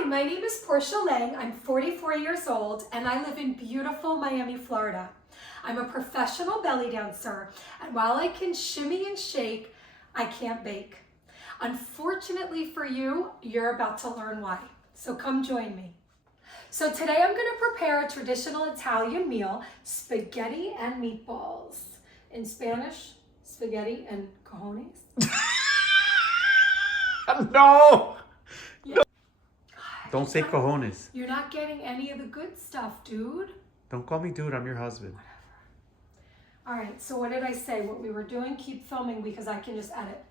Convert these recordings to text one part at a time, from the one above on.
Hi, my name is Portia. I'm 44 years old and I live in beautiful Miami, Florida. I'm a professional belly dancer, and while I can shimmy and shake, I can't bake. Unfortunately for you, you're about to learn why. So come join me. So today I'm going to prepare a traditional Italian meal, spaghetti and meatballs. In Spanish, spaghetti and cojones. No! Yeah. Don't say cojones. You're not getting any of the good stuff, dude. Don't call me dude, I'm your husband. All right, so what did I say? What we were doing, keep filming because I can just edit.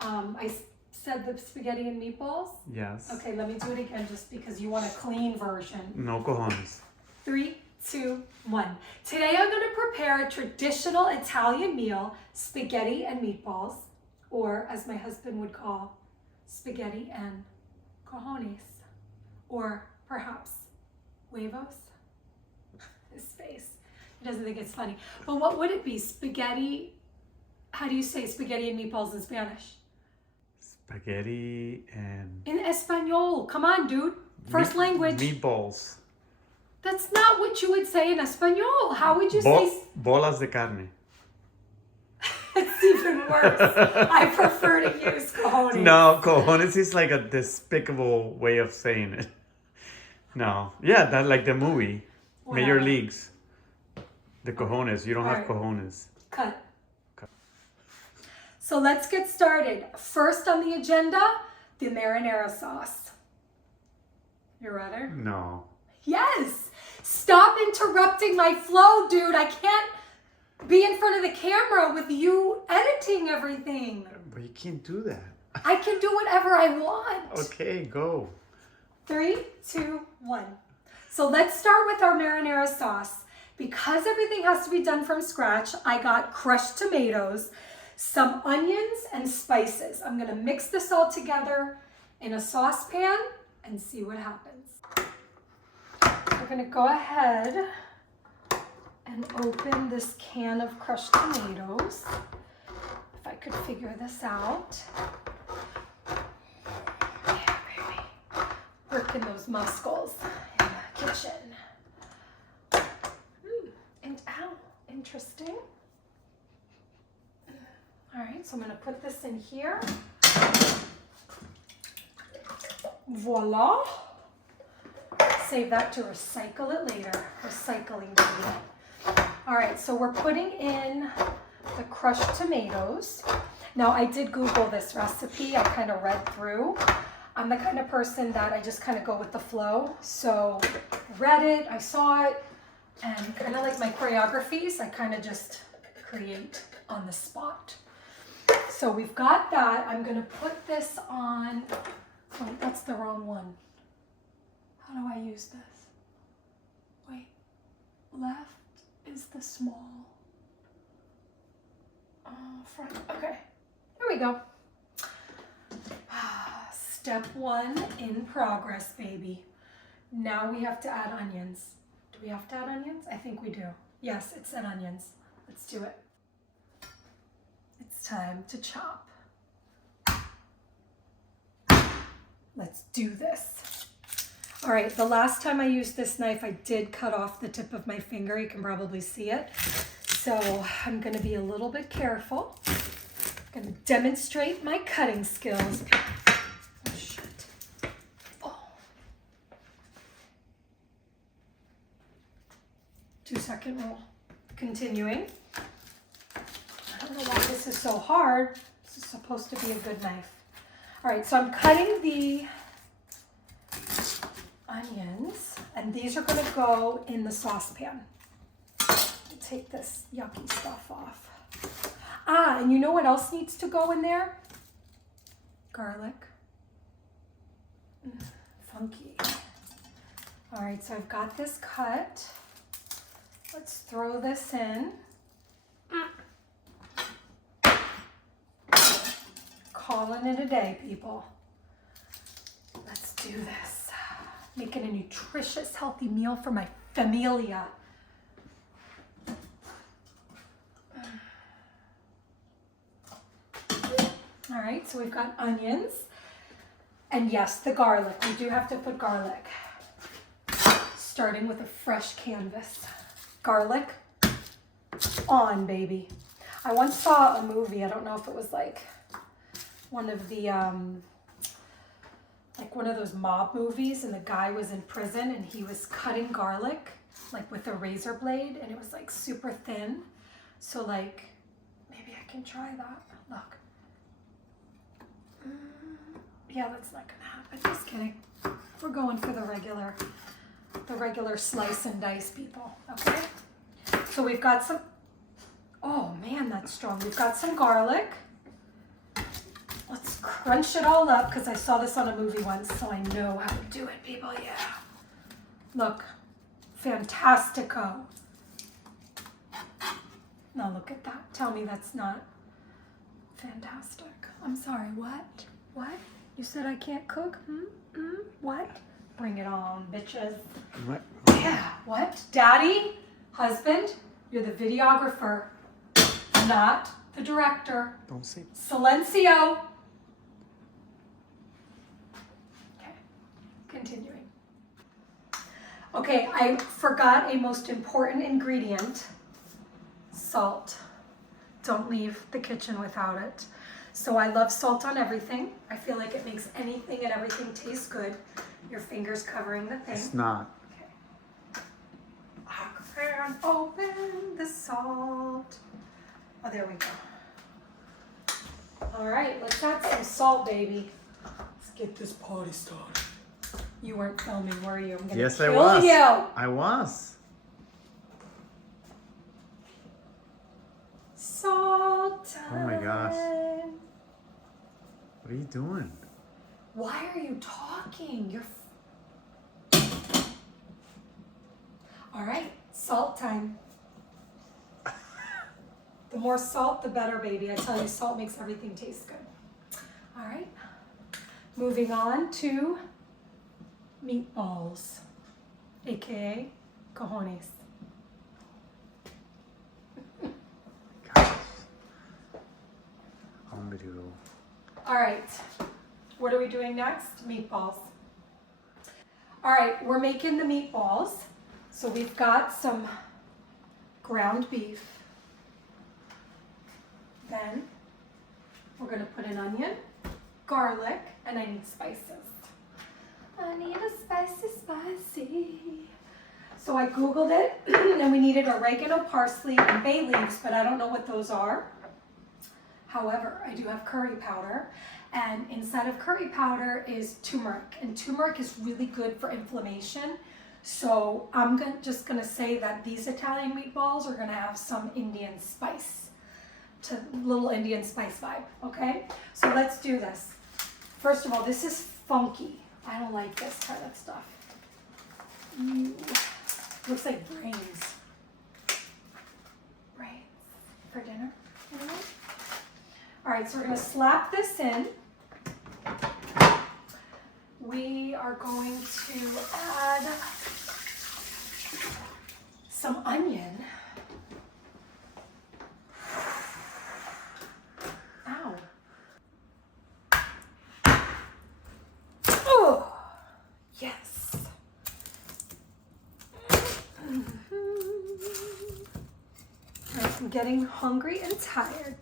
I said the spaghetti and meatballs? Yes. Okay, let me do it again just because you want a clean version. No cojones. 3, 2, 1. Today I'm going to prepare a traditional Italian meal, spaghetti and meatballs, or as my husband would call, spaghetti and cojones, or perhaps huevos. His face. He doesn't think it's funny. But what would it be? Spaghetti, how do you say spaghetti and meatballs in Spanish? Spaghetti and... In Espanol. Come on, dude. First language. Meatballs. That's not what you would say in Espanol. How would you say? Bolas de carne. It's even worse. I prefer to use cojones. No, cojones is like a despicable way of saying it. No. Yeah, that like the movie. Whatever. Major Leagues. The cojones. You don't All have right. cojones. Cut. So let's get started. First on the agenda, the marinara sauce. You ready? No. Yes. Stop interrupting my flow, dude. I can't be in front of the camera with you editing everything. But you can't do that. I can do whatever I want. Okay, go. 3, 2, 1. So let's start with our marinara sauce. Because everything has to be done from scratch, I got crushed tomatoes, some onions, and spices. I'm gonna mix this all together in a saucepan and see what happens. We're gonna go ahead and open this can of crushed tomatoes. If I could figure this out. Yeah, baby. Working those muscles in the kitchen. And ow, interesting. All right, so I'm gonna put this in here. Voila. Save that to recycle it later. Recycling, baby. All right, so we're putting in the crushed tomatoes. Now, I did Google this recipe. I kind of read through. I'm the kind of person that I just kind of go with the flow. So I read it, I saw it, and kind of like my choreographies, I kind of just create on the spot. So we've got that. I'm going to put this on. Wait, that's the wrong one. How do I use this? Wait, left is the small. Front. Okay, here we go. Step 1 in progress, baby. Now we have to add onions. Do we have to add onions? I think we do. Yes, it said onions. Let's do it. It's time to chop. Let's do this. All right, the last time I used this knife, I did cut off the tip of my finger. You can probably see it. So I'm gonna be a little bit careful. I'm gonna demonstrate my cutting skills. Oh, shit. Oh. 2-second rule. Continuing. I don't know why this is so hard. This is supposed to be a good knife. All right, so I'm cutting the onions, and these are gonna go in the saucepan. Take this yucky stuff off. And you know what else needs to go in there? Garlic. Funky. All right, so I've got this cut. Let's throw this in. Calling it a day, people. Let's do this. Making a nutritious, healthy meal for my familia. All right, so we've got onions. And yes, the garlic. We do have to put garlic. Starting with a fresh canvas. Garlic on, baby. I once saw a movie, I don't know if it was like one of the, like one of those mob movies, and the guy was in prison and he was cutting garlic like with a razor blade, and it was like super thin. So like, maybe I can try that. Look. Yeah, that's not gonna happen. Just kidding. We're going for the regular slice and dice, people. Okay. So we've got some. Oh man, that's strong. We've got some garlic. Let's crunch it all up because I saw this on a movie once, so I know how to do it, people. Yeah. Look, fantastico. Now look at that. Tell me that's not fantastic. I'm sorry. What? What? You said I can't cook? What? Bring it on, bitches. What? Yeah. What? Daddy? Husband? You're the videographer, not the director. Don't say. Silencio. Okay. Continuing. Okay, I forgot a most important ingredient. Salt. Don't leave the kitchen without it. So I love salt on everything. I feel like it makes anything and everything taste good. Your fingers covering the thing. It's not. Okay. And open the salt. Oh, there we go. All right, let's add some salt, baby. Let's get this party started. You weren't filming, were you? I'm gonna Yes, kill I was. you. I was. Salt time. Oh my gosh. What are you doing? Why are you talking? You're. All right, salt time. The more salt, the better, baby. I tell you, salt makes everything taste good. All right. Moving on to meatballs, aka cojones. Gosh. Unbelievable. All right. What are we doing next? Meatballs. All right, we're making the meatballs. So we've got some ground beef. Then we're gonna put an onion, garlic, and I need spices. I need a spicy. So I Googled it, and we needed oregano, parsley, and bay leaves, but I don't know what those are. However, I do have curry powder, and inside of curry powder is turmeric, and turmeric is really good for inflammation. So I'm just gonna say that these Italian meatballs are gonna have some Indian spice, to little Indian spice vibe, okay? So let's do this. First of all, this is funky. I don't like this kind of stuff. Looks like brains. Brains for dinner, anyway. All right, so we're gonna slap this in. We are going to add some onion. Ow. Oh, yes. All right, I'm getting hungry and tired.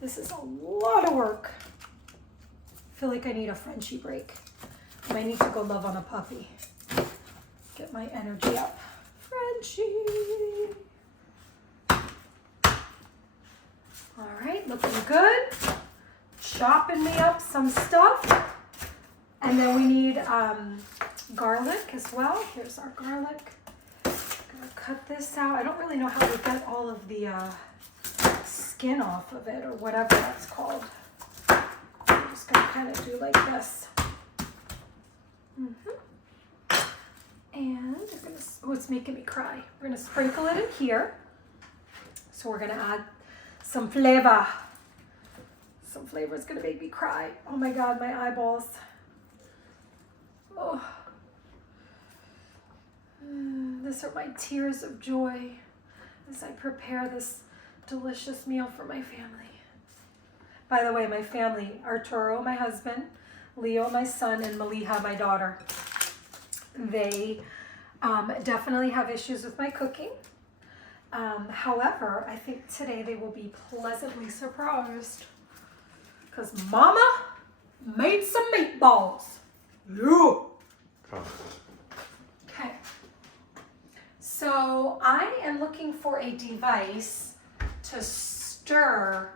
This is a lot of work. I feel like I need a Frenchie break. I might need to go love on a puppy. Get my energy up. Frenchie. All right, looking good. Chopping me up some stuff. And then we need garlic as well. Here's our garlic. Gonna cut this out. I don't really know how to get all of the skin off of it or whatever that's called. I'm just gonna kind of do like this. And we're gonna, oh, it's making me cry. We're gonna sprinkle it in here. So we're gonna add some flavor. Some flavor is gonna make me cry. Oh my God, my eyeballs. Oh. These are my tears of joy as I prepare this delicious meal for my family. By the way, my family, Arturo, my husband, Leo, my son, and Maliha, my daughter. They definitely have issues with my cooking. However, I think today they will be pleasantly surprised because Mama made some meatballs. Yeah. Okay. So I am looking for a device to stir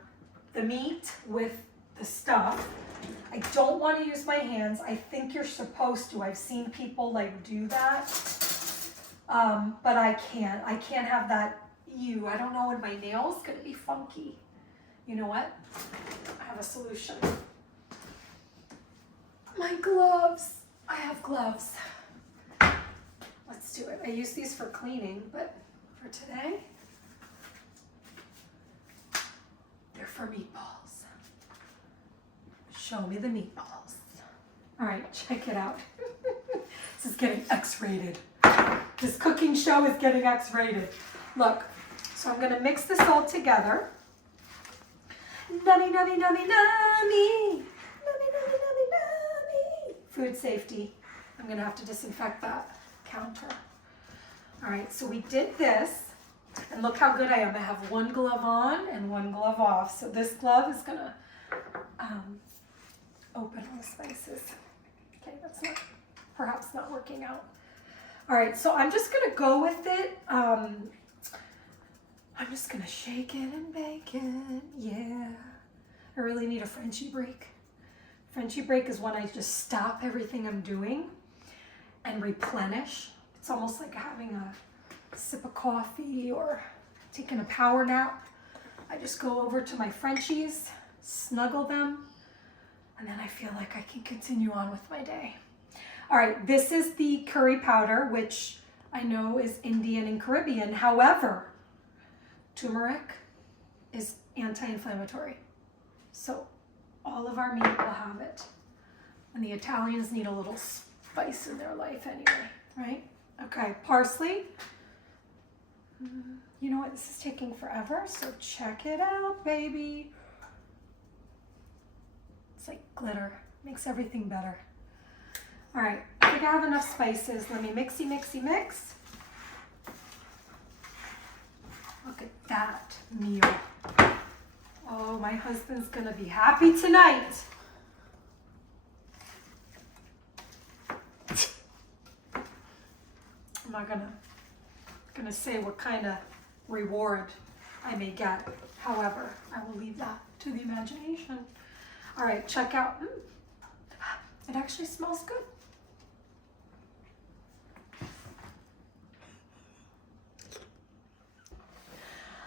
the meat with the stuff. I don't want to use my hands. I think you're supposed to. I've seen people like do that. But I can't. I can't have that. I don't know when my nail's gonna be funky. You know what? I have a solution. My gloves. I have gloves. Let's do it. I use these for cleaning, but for today, they're for meatballs. Show me the meatballs. All right, check it out. This is getting X-rated. This cooking show is getting X-rated. Look, so I'm gonna mix this all together. Nummy, nummy, nummy, nummy. Nummy, nummy, nummy, nummy. Food safety. I'm gonna have to disinfect that counter. All right, so we did this, and look how good I am. I have one glove on and one glove off. So this glove is gonna open all the spices. Okay, that's not, perhaps not working out. All right, so I'm just gonna go with it. I'm just gonna shake it and bake it, yeah. I really need a Frenchie break. Frenchie break is when I just stop everything I'm doing and replenish. It's almost like having a sip of coffee or taking a power nap. I just go over to my Frenchies, snuggle them, and then I feel like I can continue on with my day. All right, this is the curry powder, which I know is Indian and Caribbean. However, turmeric is anti-inflammatory. So all of our meat will have it. And the Italians need a little spice in their life anyway, right? Okay, parsley. You know what, this is taking forever, so check it out, baby. It's like glitter, makes everything better. All right, I think I have enough spices. Let me mixy, mixy, mix. Look at that meal. Oh, my husband's gonna be happy tonight. I'm not gonna say what kind of reward I may get. However, I will leave that to the imagination. All right, check out. It actually smells good.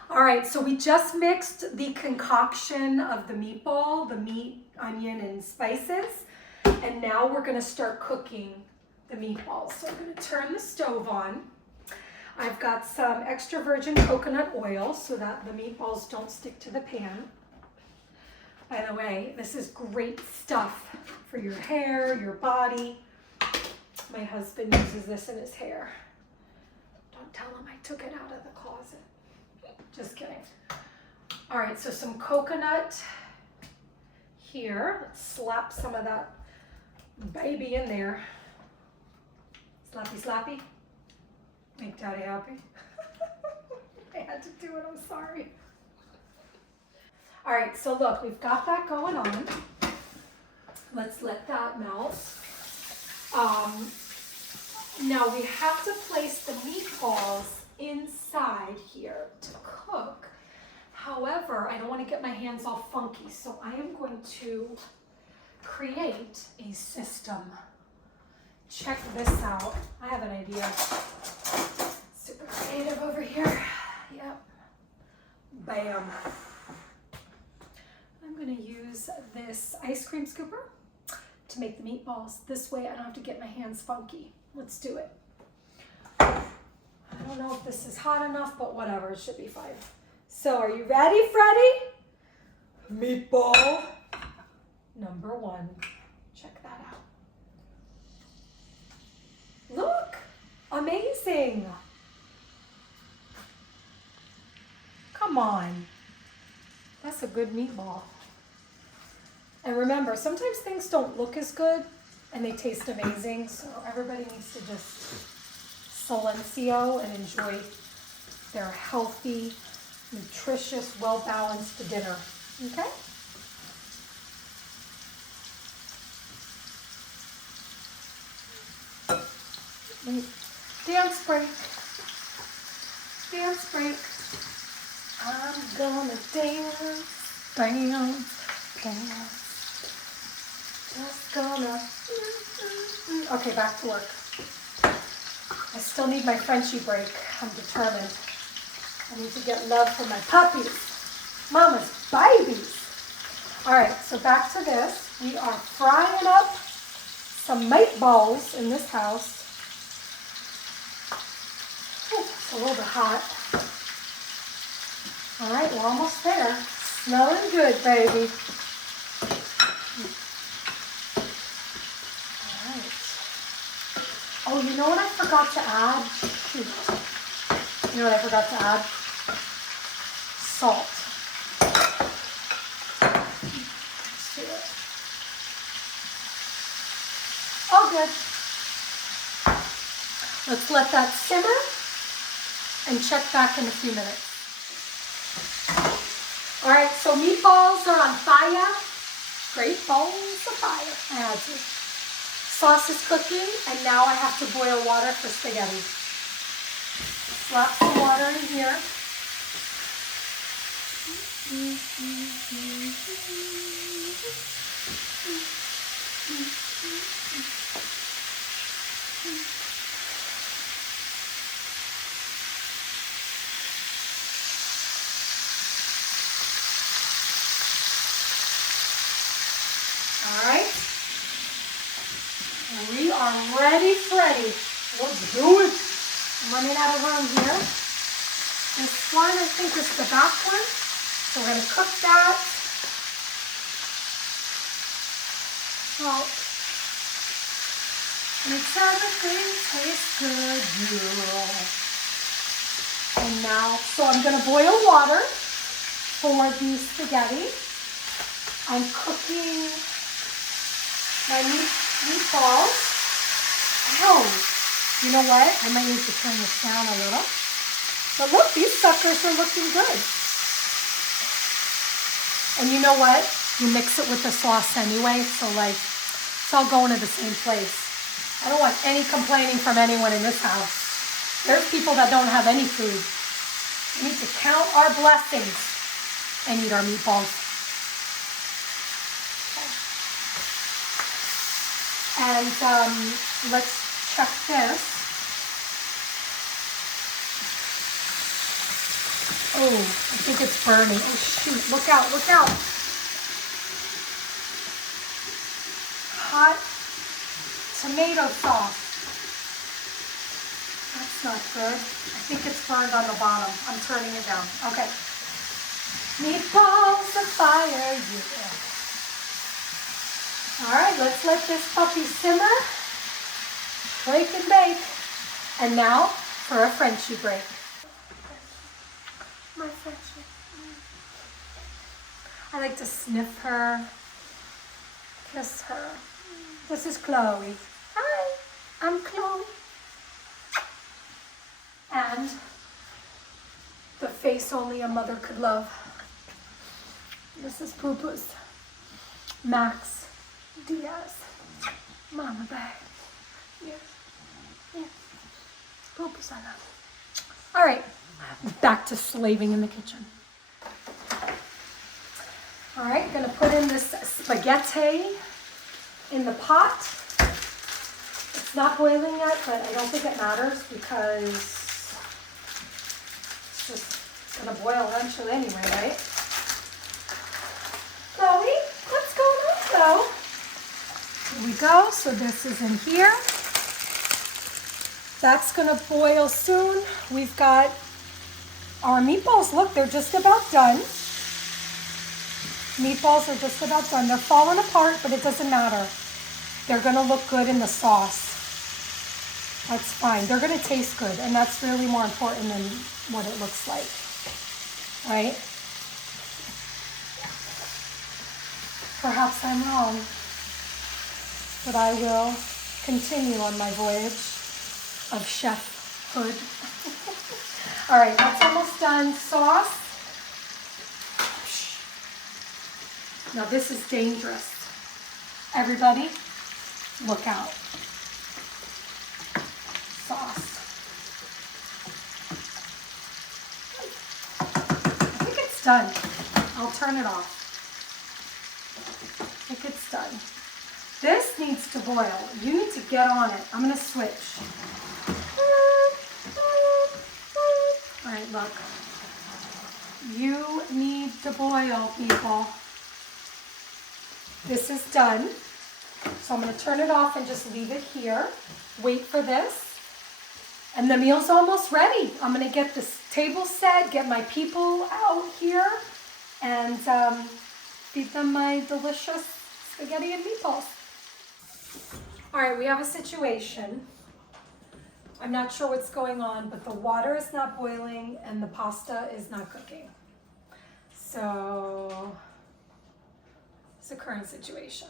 All right, so we just mixed the concoction of the meatball, the meat, onion, and spices. And now we're gonna start cooking the meatballs. So I'm gonna turn the stove on. I've got some extra virgin coconut oil so that the meatballs don't stick to the pan. By the way, this is great stuff for your hair, your body. My husband uses this in his hair. Don't tell him I took it out of the closet. Just kidding. All right, so some coconut here. Let's slap some of that baby in there. Slappy, slappy. Make daddy happy. I had to do it, I'm sorry. All right, so look, we've got that going on. Let's let that melt. Now we have to place the meatballs inside here to cook. However, I don't want to get my hands all funky, so I am going to create a system. Check this out. I have an idea. Super creative over here. Yep. Bam. I'm going to use this ice cream scooper to make the meatballs. This way I don't have to get my hands funky. Let's do it. I don't know if this is hot enough, but whatever, it should be fine. So are you ready, Freddie? Meatball number 1. Check that out. Look, amazing. Come on. That's a good meatball. And remember, sometimes things don't look as good and they taste amazing. So everybody needs to just silencio and enjoy their healthy, nutritious, well-balanced dinner. Okay? Dance break. Dance break. I'm gonna dance, dance, dance. Just gonna. Okay, back to work. I still need my Frenchie break. I'm determined. I need to get love for my puppies. Mama's babies. All right, so back to this. We are frying up some meatballs in this house. Ooh, it's a little bit hot. All right, we're almost there. Smelling good, baby. All right. Oh, you know what I forgot to add? Shoot. You know what I forgot to add? Salt. Let's do it. All good. Let's let that simmer and check back in a few minutes. All right, so meatballs are on fire. Great balls of fire. I had to. Sauce is cooking, and now I have to boil water for spaghetti. Slap some water in here. All right. We are ready, Freddy. Let's do it. I'm running out of room here. This one, I think, is the back one. So we're going to cook that. Salt. Makes everything taste good, girl. And now, so I'm going to boil water for the spaghetti. I'm cooking my meatballs. Oh, you know what? I might need to turn this down a little. But look, these suckers are looking good. And you know what? You mix it with the sauce anyway, so like, it's all going to the same place. I don't want any complaining from anyone in this house. There's people that don't have any food. We need to count our blessings and eat our meatballs. And let's check this. Oh, I think it's burning. Oh shoot, look out, look out. Hot tomato sauce. That's not good. I think it's burned on the bottom. I'm turning it down. Okay. Meatballs of fire, yeah. All right, let's let this puppy simmer, break and bake. And now for a Frenchie break. My Frenchie. I like to sniff her, kiss her. This is Chloe. Hi, I'm Chloe. And the face only a mother could love. This is Poo-Poo's. Max. Diaz. Mama babe. Yes. Yes. Poo-Poo's I love. All right. Back to slaving in the kitchen. All right. Gonna put in this spaghetti in the pot. It's not boiling yet, but I don't think it matters because it's just gonna boil eventually anyway, right? Chloe, what's going on, Chloe? Here we go. So this is in here. That's gonna boil soon. We've got our meatballs. Look, they're just about done. Meatballs are just about done. They're falling apart, but it doesn't matter. They're gonna look good in the sauce. That's fine. They're gonna taste good, and that's really more important than what it looks like, right? Perhaps I'm wrong, but I will continue on my voyage of chefhood. All right, that's almost done. Sauce. Now this is dangerous. Everybody, look out. Sauce. I think it's done. I'll turn it off. I think it's done. This needs to boil. You need to get on it. I'm gonna switch. All right, look. You need to boil, people. This is done. So I'm gonna turn it off and just leave it here. Wait for this. And the meal's almost ready. I'm gonna get this table set, get my people out here, and feed them my delicious spaghetti and meatballs. All right, we have a situation. I'm not sure what's going on, but the water is not boiling and the pasta is not cooking. So it's the current situation.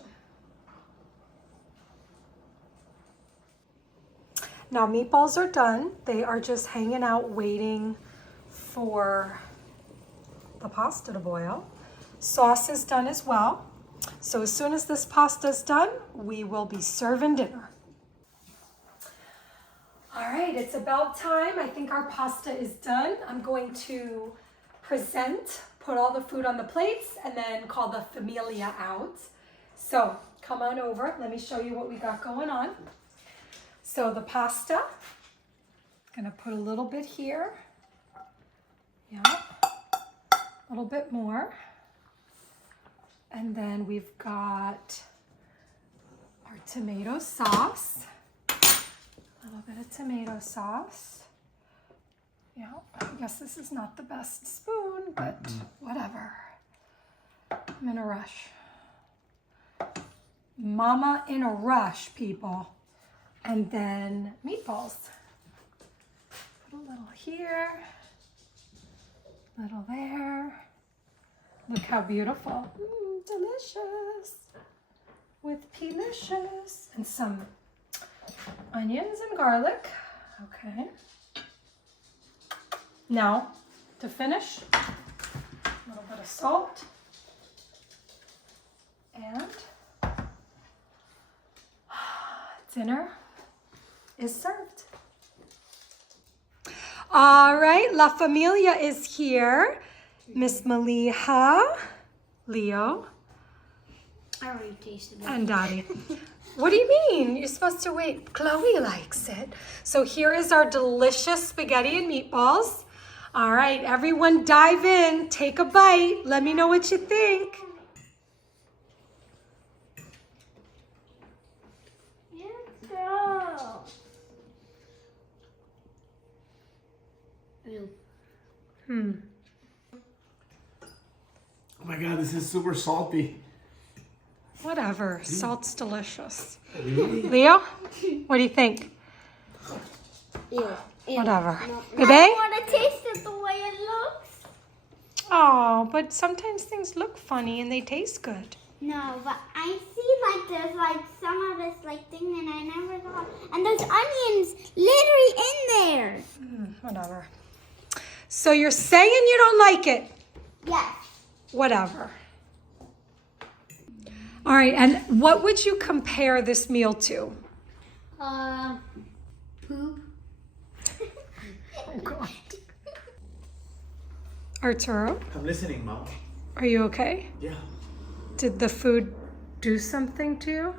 Now meatballs are done. They are just hanging out waiting for the pasta to boil. Sauce is done as well. So as soon as this pasta is done, we will be serving dinner. All right, it's about time. I think our pasta is done. I'm going to present, put all the food on the plates, and then call the familia out. So come on over. Let me show you what we got going on. So the pasta, gonna put a little bit here. Yeah, a little bit more. And then we've got our tomato sauce. A little bit of tomato sauce. Yeah, I guess this is not the best spoon, but whatever. I'm in a rush. Mama in a rush, people. And then meatballs. Put a little here, a little there. Look how beautiful. Delicious. With delicious. And some onions and garlic. Okay. Now, to finish, a little bit of salt. And dinner is served. All right, La Familia is here. Miss Maliha, Leo, I already tasted it. and Daddy. What do you mean? You're supposed to wait. Chloe likes it. So here is our delicious spaghetti and meatballs. All right, everyone dive in, take a bite. Let me know what you think. Let's go. Oh my god, this is super salty. Whatever, salt's delicious. Really? Leo, what do you think? Ew. Whatever. No. Bebe? I want to taste it the way it looks. Oh, but sometimes things look funny and they taste good. No, but I see like there's like some of this like thing and I never thought. And there's onions literally in there. Whatever. So you're saying you don't like it? Yes. Whatever. All right, and what would you compare this meal to? Poop. Oh, God. Arturo, I'm listening, Mom. are you okay? Yeah. Did the food do something to you?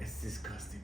It's disgusting.